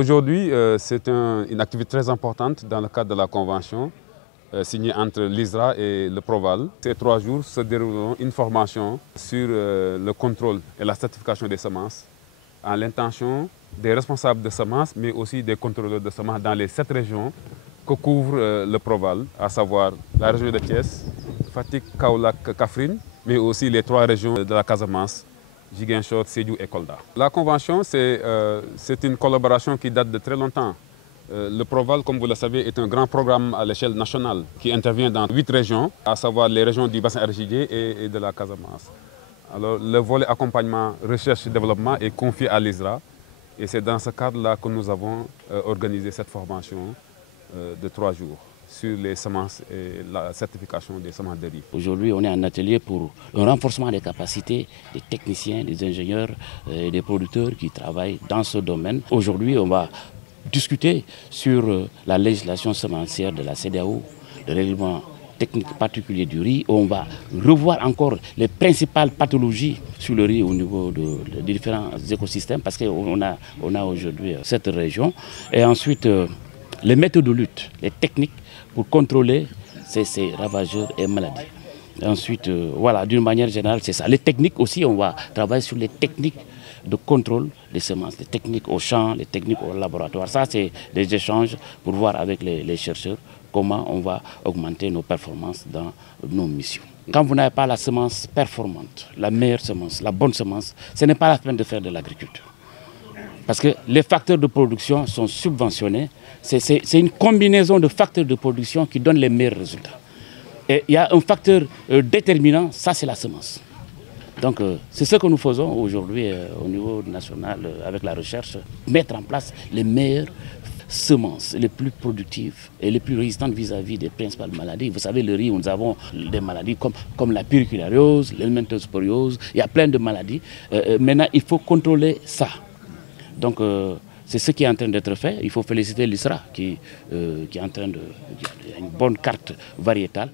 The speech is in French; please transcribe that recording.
Aujourd'hui, c'est une activité très importante dans le cadre de la convention signée entre l'ISRA et le Proval. Ces 3 jours se dérouleront une formation sur le contrôle et la certification des semences en l'intention des responsables de semences, mais aussi des contrôleurs de semences dans les 7 régions que couvre le Proval, à savoir la région de Thiès, Fatick, Kaolack, Kaffrine, mais aussi les 3 régions de la Casamance, Ziguinchor, Sédhiou et Kolda. La convention, c'est une collaboration qui date de très longtemps. Le Proval, comme vous le savez, est un grand programme à l'échelle nationale qui intervient dans 8 régions, à savoir les régions du bassin arachidier et de la Casamance. Alors, le volet accompagnement, recherche et développement est confié à l'ISRA et c'est dans ce cadre-là que nous avons organisé cette formation de 3 jours sur les semences et la certification des semences de riz. Aujourd'hui, on est en atelier pour un renforcement des capacités des techniciens, des ingénieurs et des producteurs qui travaillent dans ce domaine. Aujourd'hui, on va discuter sur la législation semencière de la CEDEAO, le règlement technique particulier du riz. On va revoir encore les principales pathologies sur le riz au niveau des différents écosystèmes parce qu'on a aujourd'hui cette région. Et ensuite, les méthodes de lutte, les techniques pour contrôler ces ravageurs et maladies. Et ensuite, voilà, d'une manière générale, c'est ça. Les techniques aussi, on va travailler sur les techniques de contrôle des semences, les techniques au champ, les techniques au laboratoire. Ça, c'est des échanges pour voir avec les chercheurs comment on va augmenter nos performances dans nos missions. Quand vous n'avez pas la semence performante, la meilleure semence, la bonne semence, ce n'est pas la peine de faire de l'agriculture. Parce que les facteurs de production sont subventionnés. C'est une combinaison de facteurs de production qui donne les meilleurs résultats. Et il y a un facteur déterminant, ça c'est la semence. Donc c'est ce que nous faisons aujourd'hui au niveau national avec la recherche, mettre en place les meilleures semences, les plus productives et les plus résistantes vis-à-vis des principales maladies. Vous savez, le riz, nous avons des maladies comme la puriculaриose, l'helminthosporiose, il y a plein de maladies. Maintenant, il faut contrôler ça. Donc c'est ce qui est en train d'être fait. Il faut féliciter l'ISRA qui est en train de... Il y a une bonne carte variétale.